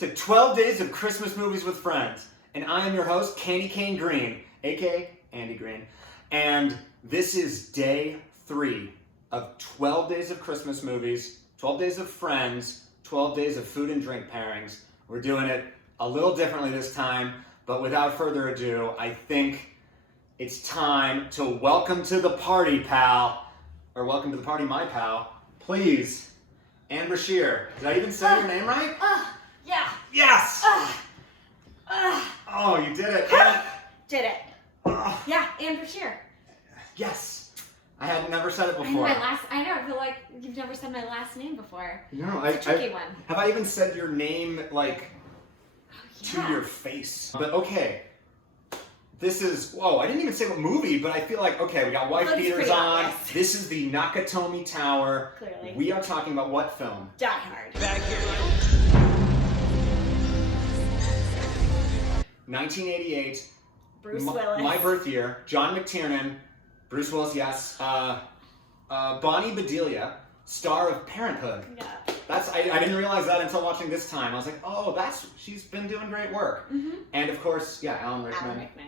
to 12 Days of Christmas Movies with Friends. And I am your host, Cane Greene, aka Andy Green. And this is day 3 of 12 Days of Christmas Movies, 12 Days of Friends, 12 Days of Food and Drink Pairings. We're doing it a little differently this time, but without further ado, I think it's time to welcome to the party, pal. Or welcome to the party, my pal. Please, Anne Brashier. Did I even say your name right? Yeah. Yes! Oh, you did it. Anne. Did it. Yeah, Anne Brashier. Yes. I had never said it before. I know, I feel like you've never said my last name before. No, it's a tricky one. Have I even said your name, like, to your face? But okay. This is, whoa, I didn't even say what movie, but I feel like, okay, we got wife beaters on. Obvious. This is the Nakatomi Tower. Clearly. We are talking about what film? Die Hard. Back here. 1988. Bruce Willis. My birth year. John McTiernan. Bruce Willis, yes. Bonnie Bedelia, star of Parenthood. Yeah. I didn't realize that until watching this time. I was like, oh, she's been doing great work. Mm-hmm. And of course, yeah, Alan Rickman. Alan Rickman.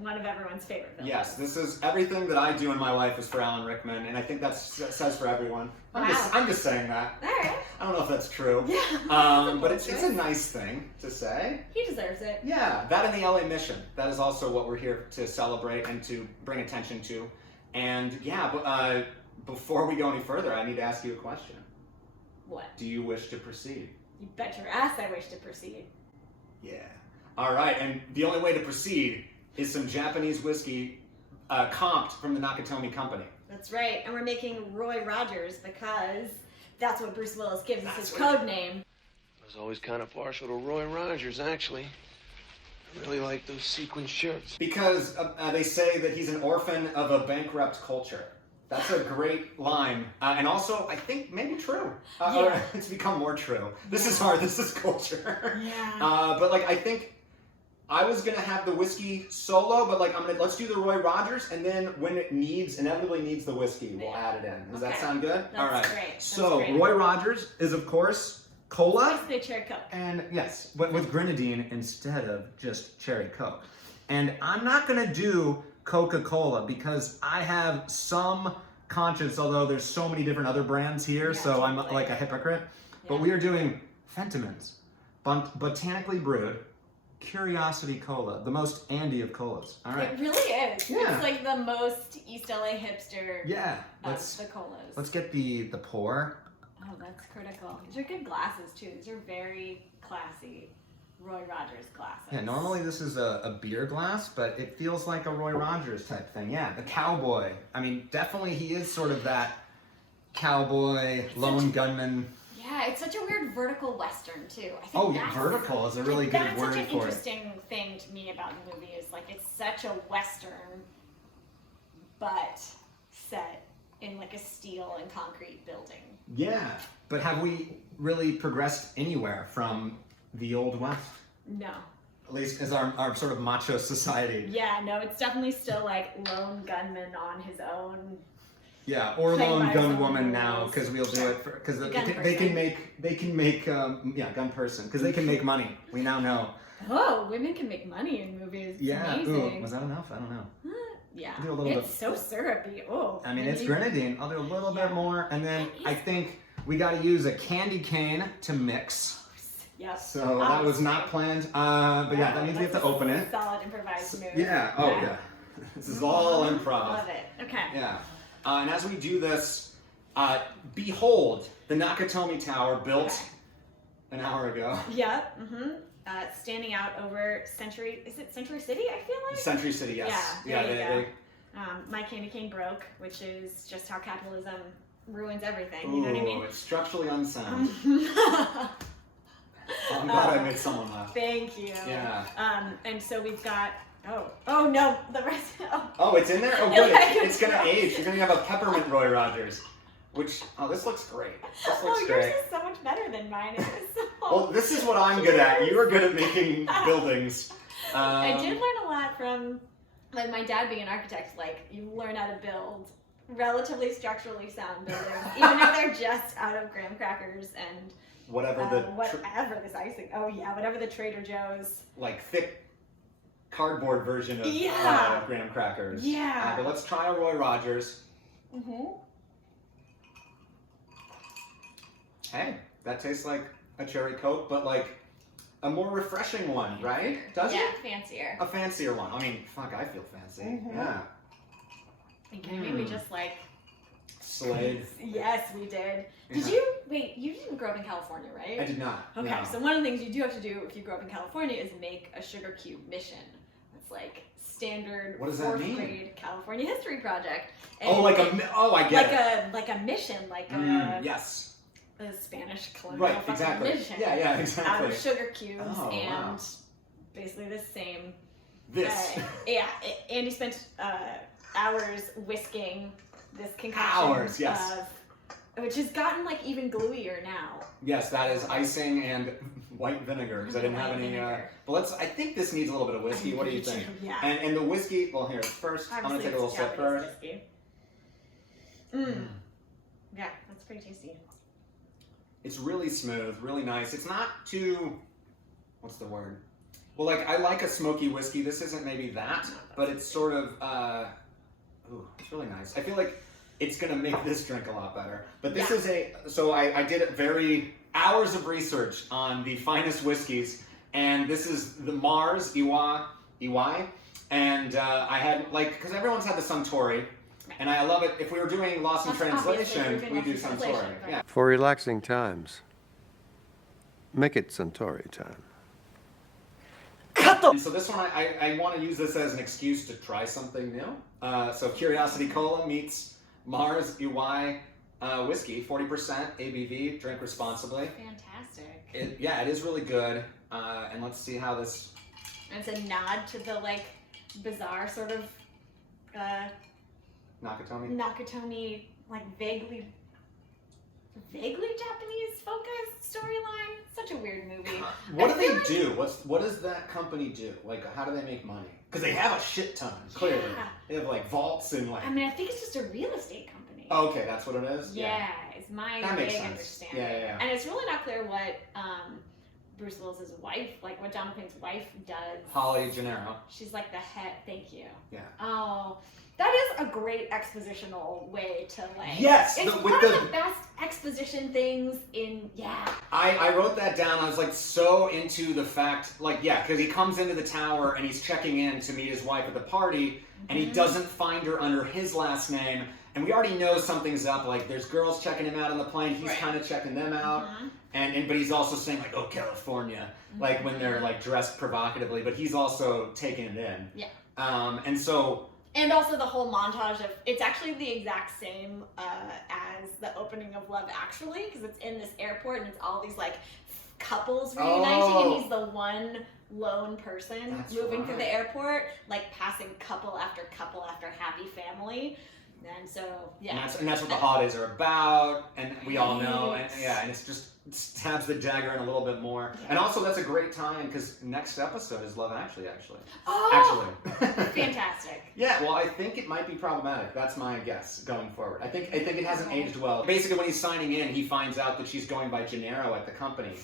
One of everyone's favorite villains. Yes, this is everything that I do in my life is for Alan Rickman, and I think that says for everyone. I'm just saying that. All right. I don't know if that's true. Yeah. But it's a nice thing to say. He deserves it. Yeah, that and the LA Mission. That is also what we're here to celebrate and to bring attention to. And yeah, but before we go any further, I need to ask you a question. What? Do you wish to proceed? You bet your ass I wish to proceed. Yeah. All right, and the only way to proceed is some Japanese whiskey comped from the Nakatomi Company. That's right, and we're making Roy Rogers because that's what Bruce Willis gives us his That's code name. I was always kind of partial to Roy Rogers, actually. I really like those sequin shirts. Because they say that he's an orphan of a bankrupt culture. That's a great line. And also, I think maybe true. Or it's become more true. This is hard, this is culture. Yeah. But like, I think I was gonna have the whiskey solo, but like, let's do the Roy Rogers, and then when it inevitably needs the whiskey, we'll add it in. Does that sound good? That's all right. Great. So That's great. Roy Rogers is of course cola. The cherry Coke. And yes, but with grenadine instead of just cherry Coke. And I'm not gonna do Coca-Cola because I have some conscience, although there's so many different other brands here, so I'm like a hypocrite. But we are doing Fentimans, botanically brewed, Curiosity Cola, the most Andy of colas. All right. It really is. Yeah. It's like the most East LA hipster of the colas. Let's get the pour. Oh, that's critical. These are good glasses too. These are very classy Roy Rogers glasses. Yeah, normally this is a beer glass, but it feels like a Roy Rogers type thing. Yeah, the cowboy. I mean, definitely he is sort of that cowboy, lone gunman. Yeah, it's such a weird vertical western too. I think vertical is a really good word for it. That's such an interesting thing to me about the movie is like it's such a western, but set in like a steel and concrete building. Yeah, but have we really progressed anywhere from the Old West? No. At least as our sort of macho society. Yeah, no, it's definitely still like lone gunman on his own. Yeah, or lone gun woman now, because we'll do it because they can make gun person because they can make money. We now know. Oh, women can make money in movies. It's amazing. Ooh, was that enough? I don't know. Yeah, I'll do a little it's so syrupy. Oh, I mean, it's grenadine. I'll do a little bit more, and then I think we got to use a candy cane to mix. Yep. So that was not planned, but yeah, that means we have to open it. Solid improvised move. Yeah. Oh yeah. This is all improv. Love it. Okay. Yeah. And as we do this, behold the Nakatomi Tower built an hour ago. Yep. Mm-hmm. Standing out over Century. Is it Century City? I feel like. Century City. Yes. Yeah. There you go. My candy cane broke, which is just how capitalism ruins everything. You know what I mean? It's structurally unsound. I'm glad I made someone laugh. Thank you. Yeah. And so we've got. Oh no, the rest. Oh, it's in there. Oh, good. It's gonna age. You're gonna have a peppermint Roy Rogers, which this looks great. This looks yours great. is so much better than mine. It is so Well, this is what I'm good at. You are good at making buildings. I did learn a lot from, like, my dad being an architect. Like, you learn how to build relatively structurally sound buildings, even if they're just out of graham crackers and whatever this icing. Oh yeah, whatever the Trader Joe's like thick cardboard version of graham crackers. Yeah. But let's try a Roy Rogers. Mm-hmm. Hey, that tastes like a cherry Coke, but like a more refreshing one, right? Does it? Yeah, fancier. A fancier one. I mean, fuck, I feel fancy. Mm-hmm. Yeah. And Cane Greene, we just like Slayed. Yes, we did. Did you didn't grow up in California, right? I did not. Okay, no. so one of the things you do have to do if you grow up in California is make a sugar cube mission. It's like standard What does that mean? 4th grade California history project. I get it. Like a mission, like yes. a Spanish colonial Right, exactly. mission. Yeah, exactly. Out of sugar cubes wow. basically the same. This. Andy spent hours whisking this concoction. Hours, yes. Which has gotten like even gluier now. Yes, that is icing and white vinegar because I didn't have any. But I think this needs a little bit of whiskey. What do you think? Yeah. And the whiskey. Well, here first, I'm gonna take a little sip first. Yeah, that's pretty tasty. It's really smooth, really nice. It's not too. What's the word? Well, like I like a smoky whiskey. This isn't maybe that, but it's sort of. Ooh, it's really nice. I feel like it's gonna make this drink a lot better. But this is so I did hours of research on the finest whiskeys, and this is the Mars EY, and I had because everyone's had the Suntory, and I love it. If we were doing Lost in Translation, we do Suntory. Right. Yeah. For relaxing times, make it Suntory time. And so this one, I want to use this as an excuse to try something new. So Curiosity Cola meets Mars EY whiskey, 40% ABV. Drink responsibly. Fantastic. It is really good. And let's see how this. And it's a nod to the bizarre sort of Nakatomi, vaguely Japanese focused storyline. Such a weird movie. What do they do? What does that company do? How do they make money? Because they have a shit ton. Clearly, they have vaults and I mean, I think it's just a real estate company. Oh, okay, that's what it is. Yeah, it's my vague understanding. Yeah. And it's really not clear what Bruce Willis's wife, what John McClane's wife does. Holly Gennaro. She's like the head. Thank you. Yeah. Oh. That is a great expositional way to Yes, it's one of the best exposition things in I wrote that down. I was so into the fact because he comes into the tower and he's checking in to meet his wife at the party, and he doesn't find her under his last name, and we already know something's up. There's girls checking him out on the plane. He's kind of checking them out, but he's also saying oh California, when they're dressed provocatively, but he's also taking it in. Yeah. And so. And also the whole montage of, it's actually the exact same as the opening of Love Actually, because it's in this airport and it's all these couples reuniting, and he's the one lone person moving through the airport, passing couple after couple after happy family. And so, And that's what the holidays are about, and we all know, and it's just stabs the dagger in a little bit more. And also that's a great time, because next episode is Love Actually. Oh! Actually. Fantastic. Yeah, well, I think it might be problematic. That's my guess going forward. I think it hasn't aged well. Basically, when he's signing in, he finds out that she's going by Gennaro at the company,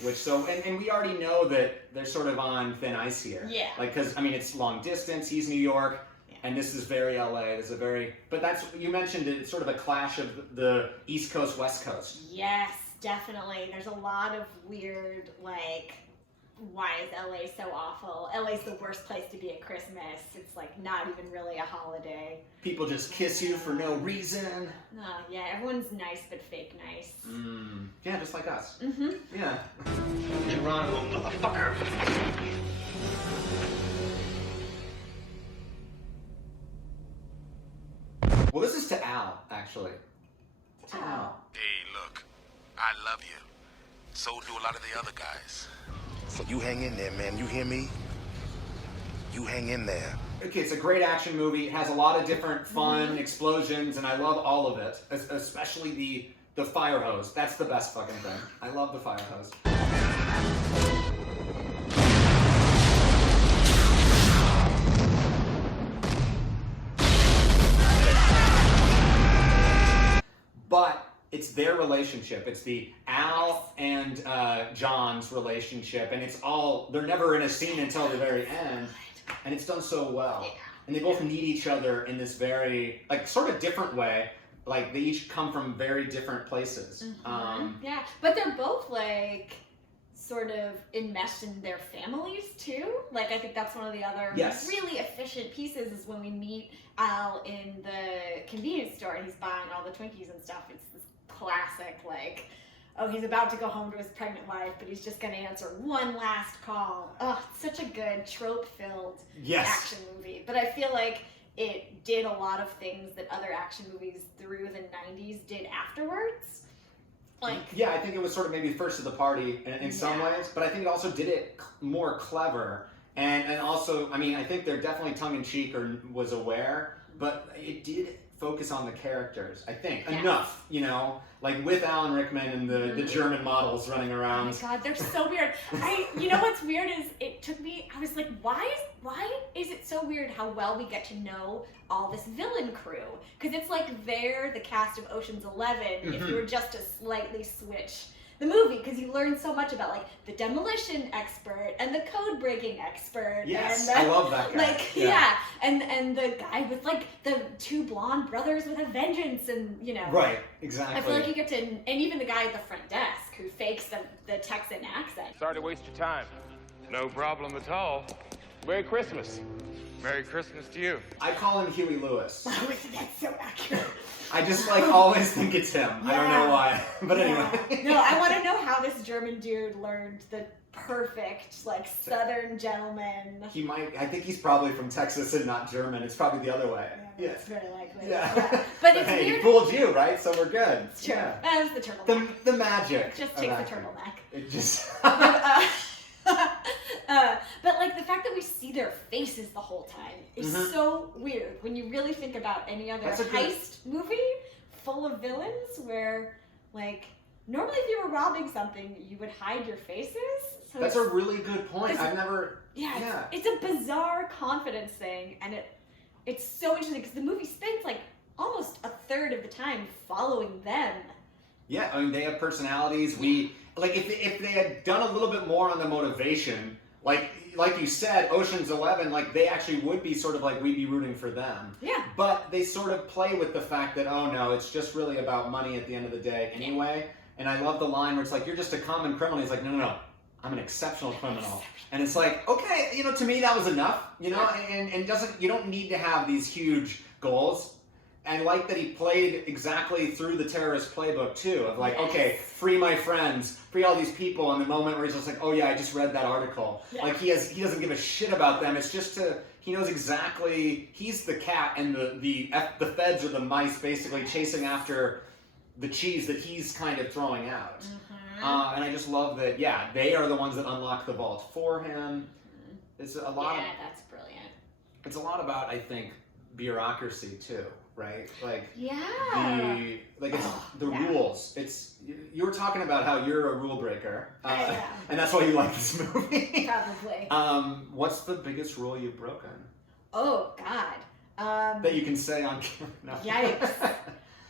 and we already know that they're sort of on thin ice here. Yeah. Because, it's long distance, he's New York, and this is very LA. But you mentioned it, it's sort of a clash of the East Coast, West Coast. Yes, definitely. There's a lot of weird, why is LA so awful? LA's the worst place to be at Christmas. It's not even really a holiday. People just kiss you for no reason. Yeah, everyone's nice but fake nice. Yeah, just like us. Mm-hmm. Yeah. Geronimo, motherfucker. Well, this is to Al, actually. To Al. Hey, look, I love you. So do a lot of the other guys. So you hang in there, man. You hear me? You hang in there. Okay, it's a great action movie. It has a lot of different fun explosions, and I love all of it, especially the fire hose. That's the best fucking thing. I love the fire hose. it's their relationship. It's the Al and John's relationship, and they're never in a scene until the very end, and it's done so well. Yeah. And they both need each other in this very, like, sort of different way. Like, they each come from very different places. Yeah, but they're both, like, sort of enmeshed in their families, too. Like, I think that's one of the other really efficient pieces is when we meet Al in the convenience store and he's buying all the Twinkies and stuff. It's this classic, like, oh, he's about to go home to his pregnant wife, but he's just going to answer one last call. Oh, it's such a good trope-filled action movie. But I feel like it did a lot of things that other action movies through the 90s did afterwards. Like, yeah, I think it was sort of maybe first to the party in some ways, but I think it also did it more clever. And also, I mean, I think they're definitely tongue-in-cheek or was aware, but it did focus on the characters, I think, enough, you know, like with Alan Rickman and the German models running around. Oh my God, they're so weird. You know what's weird is it took me, I was like, why is it so weird how well we get to know all this villain crew? Because it's like they're the cast of Ocean's 11 if you were just to slightly switch the movie, because you learn so much about like the demolition expert and the code breaking expert. Yes, and I love that guy. Like and the guy with like the two blonde brothers with a vengeance, and you know. Right, exactly. I feel like you get to, and even the guy at the front desk who fakes the Texan accent. Sorry to waste your time. No problem at all. Merry Christmas. Merry Christmas to you. I call him Huey Lewis. Oh, that's so accurate. I just like always think it's him. I don't know why, but anyway. No, I want to know how this German dude learned the perfect, like, Southern gentleman. I think he's probably from Texas and not German. It's probably the other way. Yeah, that's very likely. Yeah. But it's hey, weird. he fooled you, right? So we're good. It's true. Yeah. That was the turtleneck. The magic. Just of take the acting. turtleneck. It just. But like the fact that we see their faces the whole time is so weird when you really think about any other heist movie full of villains where, like, normally if you were robbing something, you would hide your faces. So That's a really good point. I've never. Yeah, it's a bizarre confidence thing, and it's so interesting because the movie spends like almost a third of the time following them. Yeah, I mean they have personalities. We like if they had done a little bit more on the motivation, like you said, Ocean's 11, like they actually would be sort of like we'd be rooting for them. Yeah. But they sort of play with the fact that oh no, it's just really about money at the end of the day anyway. And I love the line where it's like you're just a common criminal. He's like no, I'm an exceptional criminal. And it's like okay, you know, to me that was enough, you know, and you don't need to have these huge goals. And like that he played exactly through the terrorist playbook too, of like, okay, free my friends, free all these people, and the moment where he's just like, oh yeah, I just read that article. Yeah. Like he doesn't give a shit about them. It's just he knows exactly, he's the cat and the feds are the mice basically chasing after the cheese that he's kind of throwing out. And I just love that, they are the ones that unlock the vault for him. It's a lot of, that's brilliant. It's a lot about, I think, bureaucracy too. Right, like it's the rules. It's you were talking about how you're a rule breaker, and that's why you like this movie. Probably. What's the biggest rule you've broken? Oh God. That you can say on camera. No. Yikes.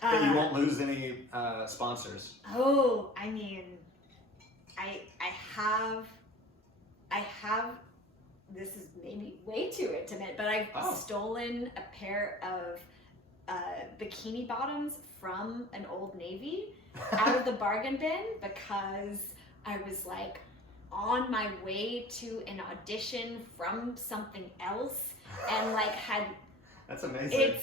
That you won't lose any sponsors. Oh, I mean, I have. This is maybe way too intimate, but I've stolen a pair of bikini bottoms from an Old Navy out of the bargain bin because I was like on my way to an audition from something else and like had that's amazing.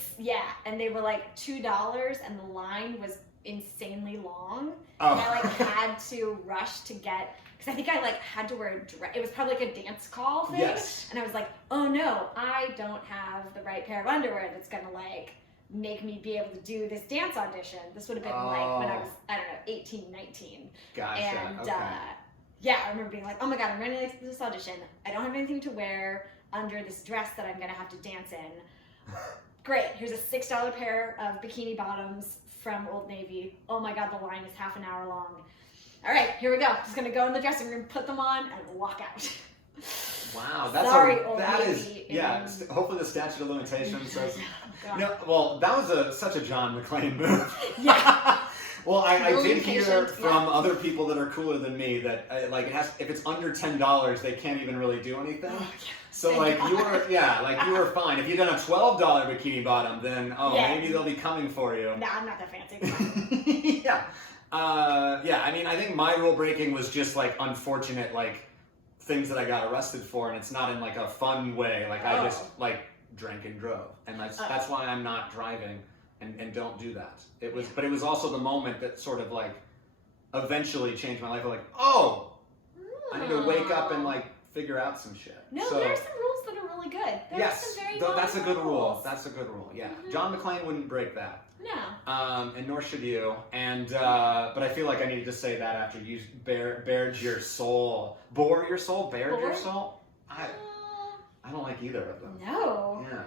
And they were like $2 and the line was insanely long and I like had to rush to get because I think I like had to wear a dress. It was probably like a dance call thing and I was like, oh no, I don't have the right pair of underwear that's gonna like make me be able to do this dance audition. This would have been like when I was, I don't know, 18, 19. Gotcha. And I remember being like, oh my God, I'm ready to this audition. I don't have anything to wear under this dress that I'm going to have to dance in. Great, here's a $6 pair of bikini bottoms from Old Navy. Oh my God, the line is half an hour long. All right, here we go. Just going to go in the dressing room, put them on, and walk out. Wow, hopefully the statute of limitations says. No, well, that was such a John McLane move. Well, I Really did hear patient, from other people that are cooler than me that like it has if it's under $10 they can't even really do anything. So Thank like God. you were fine. If you'd done a $12 bikini bottom, then maybe they'll be coming for you. Nah, I'm not that fancy. Yeah. I mean, I think my rule breaking was just like unfortunate like things that I got arrested for, and it's not in like a fun way. Like I just like drank and drove, and that's why I'm not driving and don't do that. But it was also the moment that sort of like eventually changed my life. I'm like, I need to wake up and like figure out some shit. No, So, there are some rules that are really good. There are some very that's a good rule. rules. That's a good rule. Yeah, John McLane wouldn't break that. No. And nor should you. And but I feel like I needed to say that after you bared your soul, bared your soul. I don't like either of them. No. Yeah.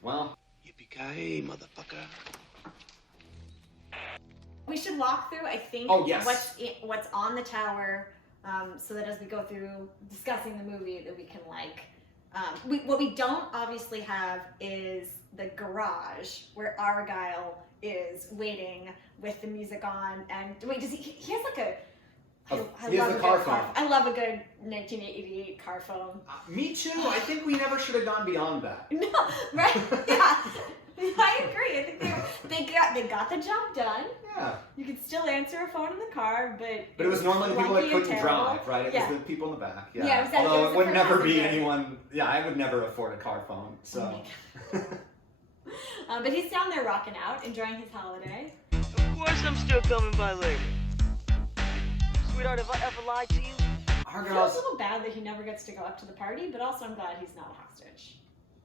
Well. Yippee-ki-yay, motherfucker. We should walk through, I think, what's on the tower, so that as we go through discussing the movie, that we can like, what we don't obviously have is the garage where Argyle is waiting with the music on, and wait, does he has like a. He has the car phone. I love a good 1988 car phone. Me too. I think we never should have gone beyond that. No, right? Yeah, I agree. I think they got the job done. Yeah. You could still answer a phone in the car, but it was normally the people that clunky and couldn't terrible. drive, right? It was the people in the back. Yeah. Yeah, exactly. Although It was it would the never be passenger. anyone. Yeah, I would never afford a car phone. So. But he's down there rocking out, enjoying his holiday. Of course I'm still coming by later. Sweetheart, have I ever lied to you? I feel a little bad that he never gets to go up to the party, but also I'm glad he's not a hostage.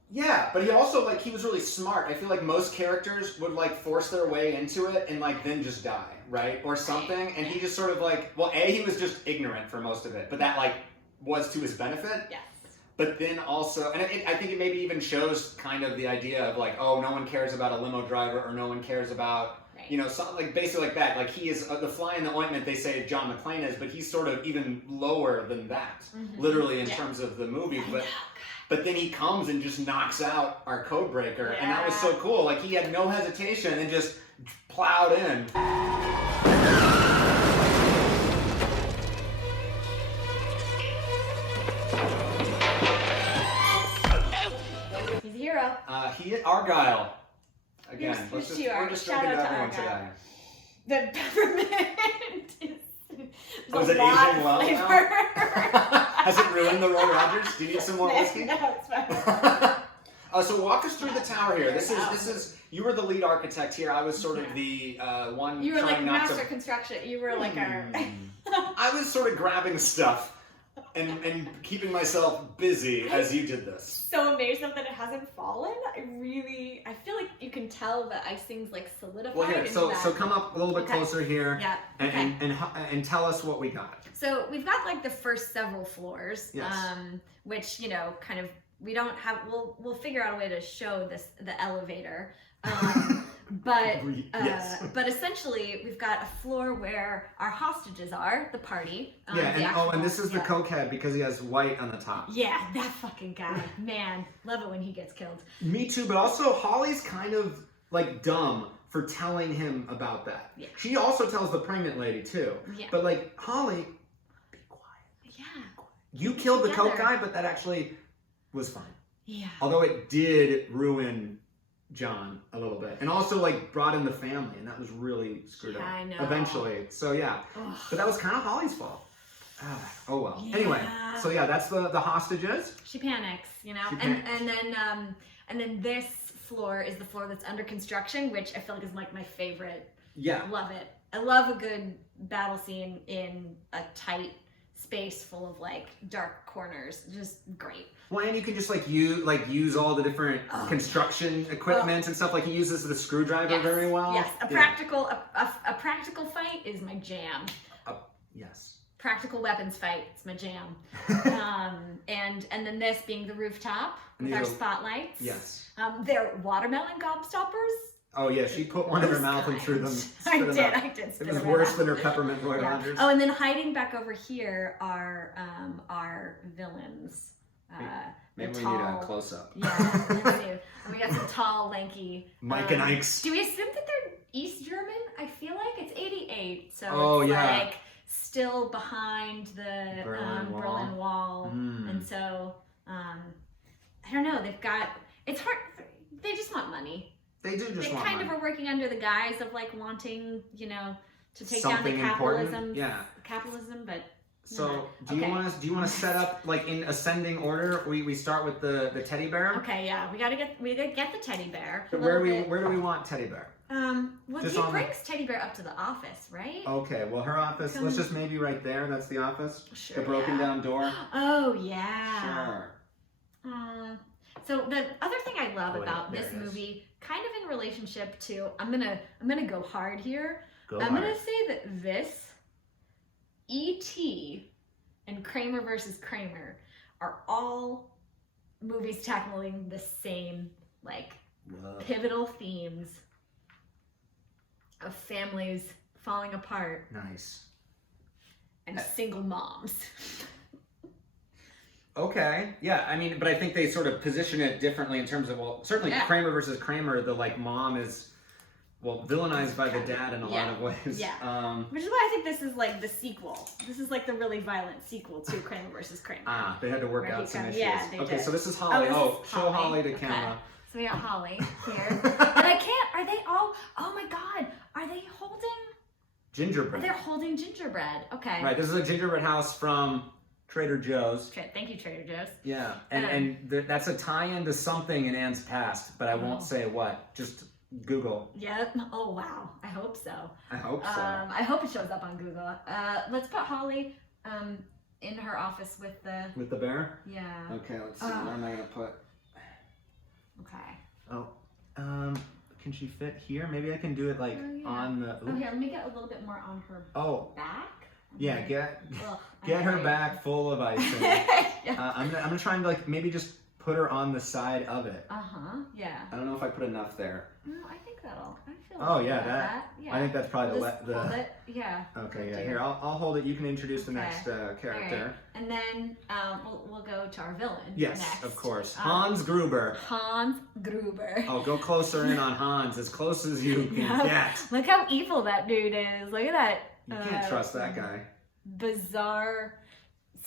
Yeah, but he also he was really smart. I feel like most characters would force their way into it and then just die, right? Or something. And he just sort of he was just ignorant for most of it, but that was to his benefit. Yes. But then also, and I think it maybe even shows kind of the idea of no one cares about a limo driver, or no one cares about, something basically like that. Like he is the fly in the ointment, they say John McClane is, but he's sort of even lower than that, literally in terms of the movie. But then he comes and just knocks out our code breaker, and that was so cool. Like he had no hesitation and just plowed in. He's a hero. Argyle. Again, we're just Shout drinking out to to everyone Argyle. today. The peppermint is Was it aging well now? flavor. Has it ruined the Roy Rogers? Do you need some more whiskey? No, it's fine. So walk us through the tower here. This is you were the lead architect here. I was sort of the one You were trying not master to. construction. You were our. I was sort of grabbing stuff and keeping myself busy as you did this. So amazed that it hasn't fallen. I feel like you can tell the icing's solidified. Well, here, into so that. come up a little bit closer here. Yeah. And tell us what we got. So we've got the first several floors, Yes. which kind of we don't have. We'll figure out a way to show the elevator. But Yes. but essentially we've got a floor where our hostages are, the party. And this is the cokehead because he has white on the top. Yeah, that fucking guy. Man, love it when he gets killed. Me too, but also Holly's kind of dumb for telling him about that. Yeah. She also tells the pregnant lady too. Yeah. But Holly, be quiet. Yeah. You killed the coke Together. guy, but that actually was fine. Yeah. Although it did ruin John a little bit, and also brought in the family, and that was really screwed up. I know. Eventually, so yeah, Ugh. but that was kind of Holly's fault. Oh well. Yeah. Anyway, so yeah, that's the hostages. She panics, She panics. and then this floor is the floor that's under construction, which I feel like is my favorite. Yeah. Love it. I love a good battle scene in a tight space full of dark corners. Just great. Well, and you can just use all the different construction equipment and stuff. He uses the screwdriver very well. Yes, a practical fight is my jam. Yes. Practical weapons fight, it's my jam. And then this being the rooftop with our spotlights. Yes. They're watermelon gobstoppers. Oh yeah, she put one in her mouth and threw them. I did. It spit was them worse out. than her peppermint Roy Rogers. Oh, and then hiding back over here are our villains. Maybe the we tall, need a close-up. Yeah, we do. And we got some tall, lanky. Mike and Ike's. Do we assume that they're East German? I feel like it's 88, so Oh, it's yeah. like still behind the Berlin Wall. And so, I don't know, they've got, it's hard, they just want money. They do just They want kind money. of are working under the guise of like wanting, you know, to take Something down the important? capitalism, but So yeah. do you want to set up like in ascending order? We start with the teddy bear. okay, yeah, we gotta get the teddy bear. So where do we want teddy bear? Well, Just he on brings teddy bear up to the office, right? Okay, well her office. Let's just maybe right there. That's the office. Sure, The broken yeah. down door. Oh yeah. Sure. So the other thing I love Oh, wait, about there this it is. movie, kind of in relationship to, I'm gonna go hard here. Go I'm hard. gonna say that this, E.T., and Kramer versus Kramer are all movies tackling the same like pivotal themes of families falling apart Nice. and single moms. Okay. Yeah. I mean, but I think they sort of position it differently in terms of certainly Yeah. Kramer versus Kramer. The like mom is villainized by the dad in a lot of ways. Yeah. Which is why I think this is like the sequel. This is like the really violent sequel to Kramer versus Kramer. They had to work Where out he some comes- issues. yeah, they Okay, did. so this is Holly. this is Show Holly to Okay. camera. So we got Holly here. But I can't, are they all, oh my God, are they holding, Gingerbread. they're holding gingerbread. Okay. Right, this is a gingerbread house from Trader Joe's. Thank you, Trader Joe's. Yeah, and that's a tie-in to something in Anne's past, but I won't say what. Just Google. Yeah. Oh, wow. I hope so. I hope so. I hope it shows up on Google. Let's put Holly in her office with the, With the bear? yeah. Okay, let's see. Where am I gonna put? Okay. Oh, can she fit here? Maybe I can do it like Oh, yeah. on the. Oh, here, let me get a little bit more on her back. Yeah, get her back full of icing. Yeah. I'm gonna try and like maybe just put her on the side of it. Yeah. I don't know if I put enough there. No, I think I feel Oh okay yeah, about that. Yeah. I think that's probably We'll just hold it. Yeah. Okay, yeah. Do. Here, I'll hold it. You can introduce the Okay. next character. All right. And then we'll go to our villain. Yes, next. of course. Hans Gruber. Hans Gruber. Oh, go closer in on Hans, as close as you can get. Look how evil that dude is. Look at that. You can't trust that guy. Bizarre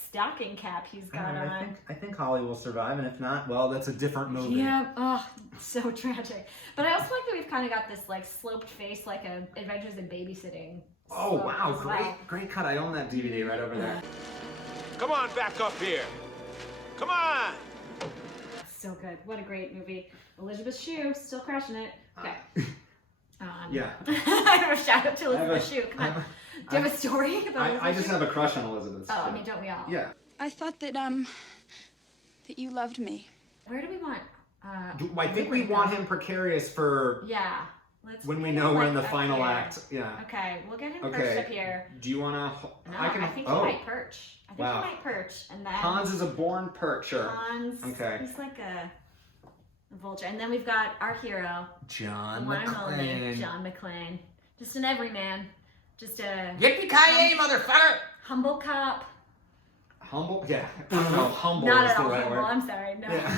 stocking cap he's got on. I think Holly will survive, and if not, well, that's a different movie. Yeah, oh, so tragic. But I also like that we've kind of got this like sloped face, like a Adventures in Babysitting. Oh slope wow, as well. great cut. I own that DVD right over there. Come on back up here. Come on. So good. What a great movie. Elizabeth Shue, still crushing it. Okay. Yeah. I have a shout out to Elizabeth Shue. Come on. Do you have a story about Elizabeth I just Shue? have a crush on Elizabeth. Oh, I Shue. mean, don't we all? Yeah. I thought that you loved me. Where do we want? I think we want him precarious for Yeah. Let's when we get know him, we're in like, the up final here. act. Yeah. Okay, we'll get him Okay. perched up here. Do you want to? No, I think he might perch. I think Wow. he might perch, and then Hans is a born percher. Hans. Okay. He's like a vulture, and then we've got our hero, John the one and only McClane. John McLane. Just an everyman, just a Yippee-ki-yay, motherfucker! humble cop. Humble? Yeah. No, humble Not is at the all right humble. word. I'm sorry. No. Yeah.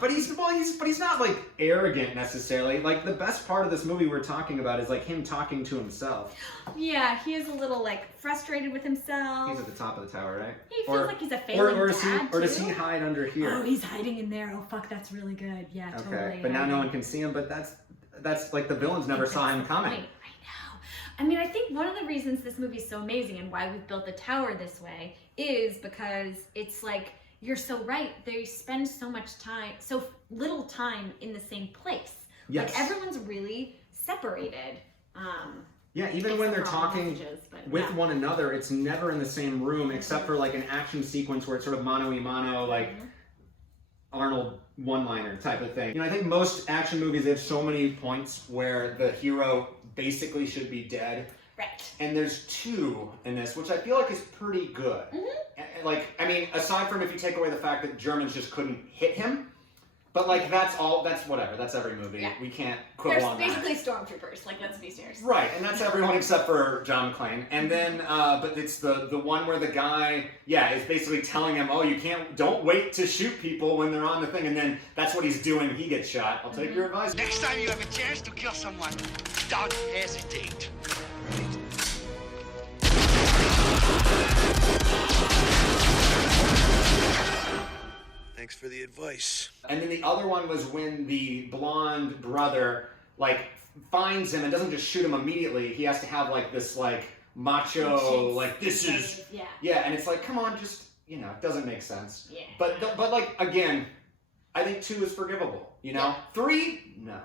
But he's not like arrogant necessarily. Like the best part of this movie we're talking about is like him talking to himself. Yeah, he is a little like frustrated with himself. He's at the top of the tower, right? He feels like he's a failing or dad, does he too. hide under here? Oh, he's hiding in there. Oh, fuck, that's really good. Yeah, Okay, totally. but now no one can see him. But that's like the villains never saw him coming. I know. I mean, I think one of the reasons this movie is so amazing and why we've built the tower this way is because it's like, you're so right. They spend so little time in the same place. Yes. Like everyone's really separated. Yeah, even when they're except for all the talking messages, but with yeah. one another, it's never in the same room except for like an action sequence where it's sort of mano-y-mano, like Arnold one-liner type of thing. You know, I think most action movies, they have so many points where the hero basically should be dead. Right. And there's two in this, which I feel like is pretty good. Like, I mean, aside from if you take away the fact that Germans just couldn't hit him, But like that's whatever. That's every movie. Yeah. We can't quibble on that. There's basically stormtroopers. Like, let's be serious. Right, and that's everyone except for John McClane. And then, but it's the one where the guy, is basically telling him, oh, don't wait to shoot people when they're on the thing. And then that's what he's doing. He gets shot. I'll take your advice. Next time you have a chance to kill someone, don't hesitate. Thanks for the advice. And then the other one was when the blonde brother like finds him and doesn't just shoot him immediately. He has to have like this like macho like this is and it's like come on, just it doesn't make sense. Yeah. But like again, I think 2 is forgivable. 3, no.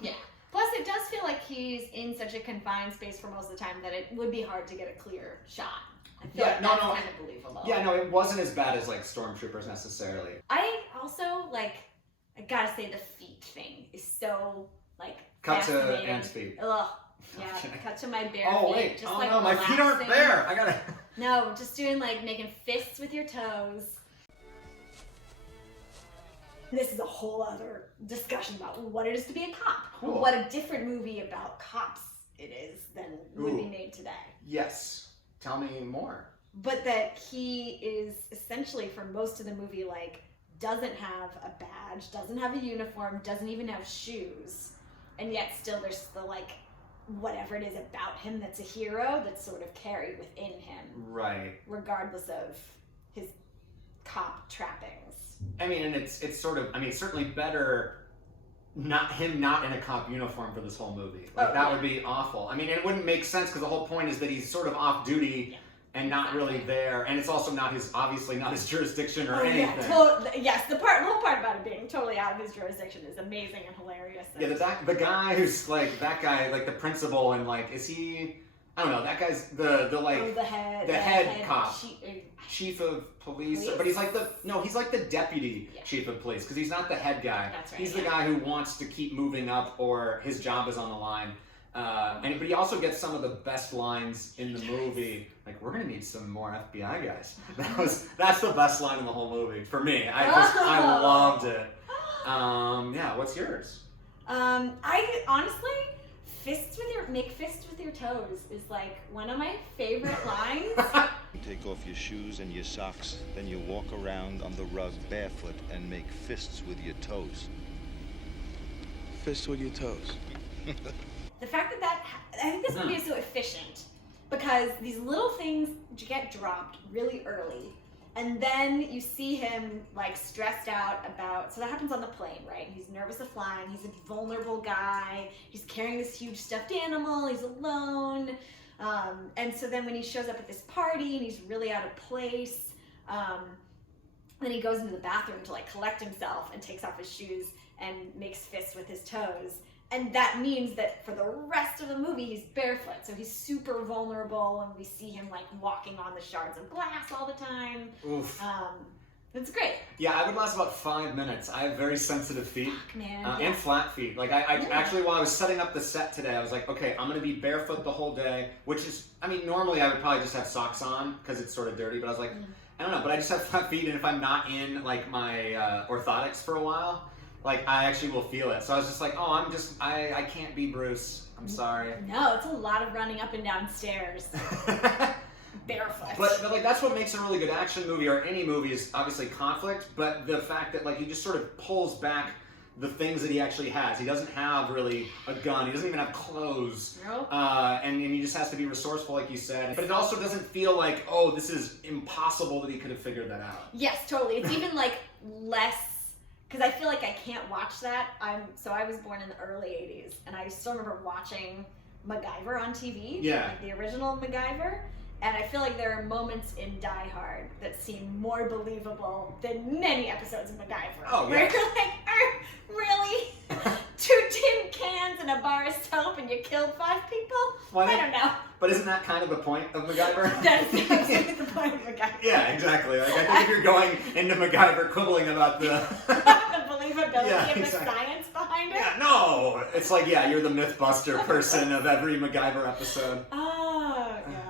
Yeah. Plus, it does feel like he's in such a confined space for most of the time that it would be hard to get a clear shot. I feel like that's kind of believable. Yeah, no, it wasn't as bad as like Stormtroopers necessarily. I also I gotta say the feet thing is so cut to Anne's feet. Ugh. Yeah, cut to my bare feet. Oh wait, just, no, my feet aren't bare. I gotta. No, just doing making fists with your toes. This is a whole other discussion about what it is to be a cop. Cool. What a different movie about cops it is than would be made today. Yes. Tell me more. But that he is essentially for most of the movie doesn't have a badge, doesn't have a uniform, doesn't even have shoes, and yet still there's the whatever it is about him that's a hero that's sort of carried within him. Right. Regardless of his cop trappings. I mean, and it's sort of certainly better not in a cop uniform for this whole movie. That would be awful. I mean, it wouldn't make sense because the whole point is that he's sort of off duty and not really there, and it's also obviously not his jurisdiction or anything. Yes, the whole part about it being totally out of his jurisdiction is amazing and hilarious. Yeah, the guy who's the principal and is he? I don't know. That guy's the head cop, chief of police. But he's he's the deputy chief of police because he's not the head guy. That's right. He's the guy who wants to keep moving up or his job is on the line. But he also gets some of the best lines in the movie. We're gonna need some more FBI guys. That's the best line in the whole movie for me. I loved it. What's yours? I honestly. Make fists with your toes is one of my favorite lines. Take off your shoes and your socks, then you walk around on the rug barefoot and make fists with your toes. Fists with your toes. The fact that I think this movie is so efficient because these little things get dropped really early. And then you see him stressed out about, so that happens on the plane, right? He's nervous of flying, he's a vulnerable guy, he's carrying this huge stuffed animal, he's alone. And so then when he shows up at this party and he's really out of place, then he goes into the bathroom to collect himself and takes off his shoes and makes fists with his toes. And that means that for the rest of the movie, he's barefoot. So he's super vulnerable, and we see him walking on the shards of glass all the time. Oof. It's great. Yeah, I would last about 5 minutes. I have very sensitive feet. Fuck, man. And flat feet. Actually, while I was setting up the set today, I was okay, I'm going to be barefoot the whole day, which is, normally I would probably just have socks on because it's sort of dirty, but I was I don't know, but I just have flat feet, and if I'm not in my orthotics for a while, I actually will feel it. So I was just I can't be Bruce. I'm sorry. No, it's a lot of running up and down stairs. Barefoot. But that's what makes a really good action movie or any movie is obviously conflict, but the fact that he just sort of pulls back the things that he actually has. He doesn't have really a gun. He doesn't even have clothes. Nope. And he just has to be resourceful, like you said. But it also doesn't feel this is impossible that he could have figured that out. Yes, totally. It's even less. Because I feel I can't watch that. I was born in the early 80s, and I still remember watching MacGyver on TV. Yeah. The original MacGyver. And I feel there are moments in Die Hard that seem more believable than many episodes of MacGyver. Oh, yeah. Where you're really? 2 tin cans and a bar of soap and you killed 5 people? Well, I don't know. But isn't that kind of the point of MacGyver? That's absolutely the point of MacGyver. Yeah, exactly. I think if you're going into MacGyver quibbling about the believability of the science behind it. Yeah, no. It's you're the Mythbuster person of every MacGyver episode. Oh, yeah.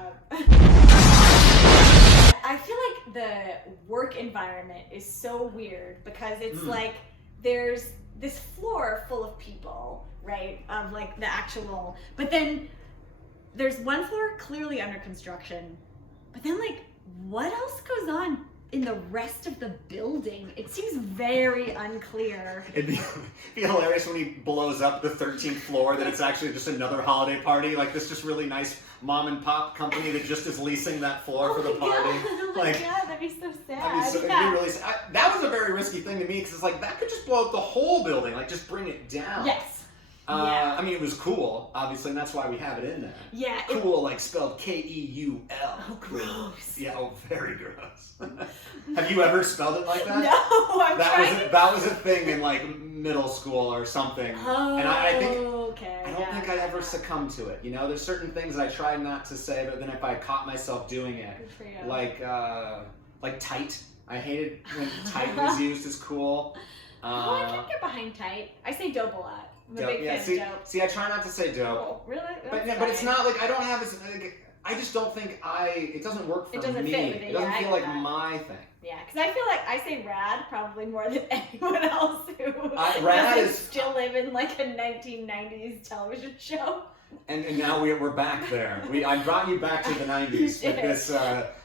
I feel the work environment is so weird because it's there's this floor full of people, right? Of like the actual, but then there's one floor clearly under construction, but then like what else goes on in the rest of the building? It seems very unclear. It'd be hilarious when he blows up the 13th floor that it's actually just another holiday party, like this just really nice mom and pop company that just is leasing that floor for the party. Oh my like, god, that'd be so sad. It'd be really sad. That was a very risky thing to me because it's like that could just blow up the whole building, like just bring it down. Yes. I mean, it was cool, obviously, and that's why we have it in there. Yeah. Cool, like spelled Keul. Oh, gross. Yeah, oh, very gross. Have you ever spelled it like that? No, That was a thing in like middle school or something. Oh, and I think okay. I don't think I ever succumbed to it. You know, there's certain things that I tried not to say, but then if I caught myself doing it, Good for you. like tight. I hated when tight was used as cool. I can't get behind tight. I say dope a lot. I'm a big fan of dope. See, I try not to say dope. Oh, really? But it's not like I don't have this. I just don't think it doesn't work for me. It doesn't fit with it. It doesn't feel like that. my thing. Yeah, because I feel like I say rad probably more than anyone else who rad doesn't is still live in like a 1990s television show. And now we're back there. I brought you back to the 90s with this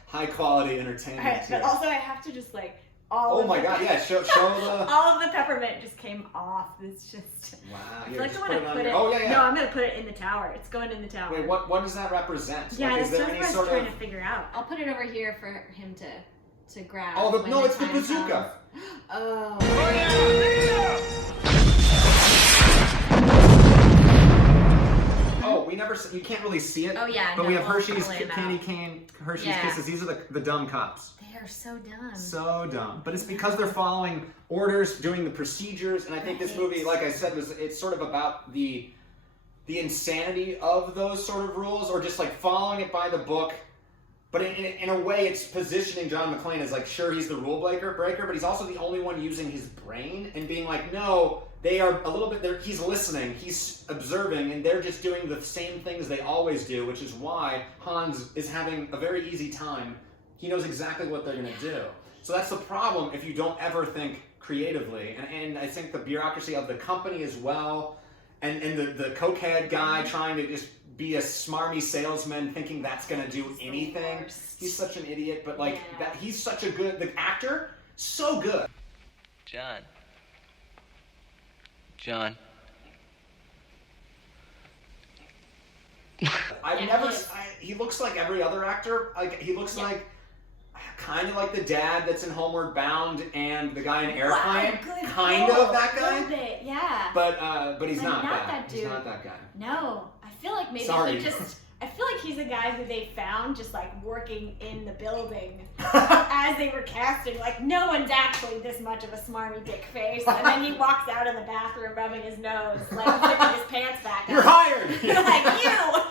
high quality entertainment. All right, but also I have to just like all. Oh my god! Yeah, show the. All of the peppermint just came off. It's just. Wow. I feel like I want to put it. Oh yeah. No, I'm gonna put it in the tower. It's going in the tower. Wait, what does that represent? Yeah, like, that's is there what any I was sort trying of... to figure out. I'll put it over here for him to grab. Oh, no, it's the bazooka. Oh. Oh, we never. You can't really see it. Oh yeah. But no, we have Hershey's Candy Candy Cane, Hershey's Kisses. These are the dumb cops. They are so dumb. So dumb. But it's because they're following orders, doing the procedures, and I think this movie, like I said, it's sort of about the insanity of those sort of rules, or just like following it by the book. But in a way, it's positioning John McClane as like, sure, he's the rule breaker, but he's also the only one using his brain and being like, no, they are a little bit, he's listening, he's observing, and they're just doing the same things they always do, which is why Hans is having a very easy time. He knows exactly what they're going to do. So that's the problem if you don't ever think creatively. And I think the bureaucracy of the company as well, and the cokehead guy trying to just be a smarmy salesman thinking that's going to do anything. He's such an idiot, but like that, he's such a good, the actor, so good. John. He looks like every other actor. Like he looks like kind of like the dad that's in Homeward Bound and the guy in Airplane. Kind of that guy. A little bit, yeah. But he's not that dude. He's not that guy. No, I feel like maybe Sorry. I feel like he's a guy who they found just like working in the building as they were casting. Like no one's actually this much of a smarmy dick face, and then he walks out of the bathroom rubbing his nose, like flipping his pants back. You're hired. You're like you.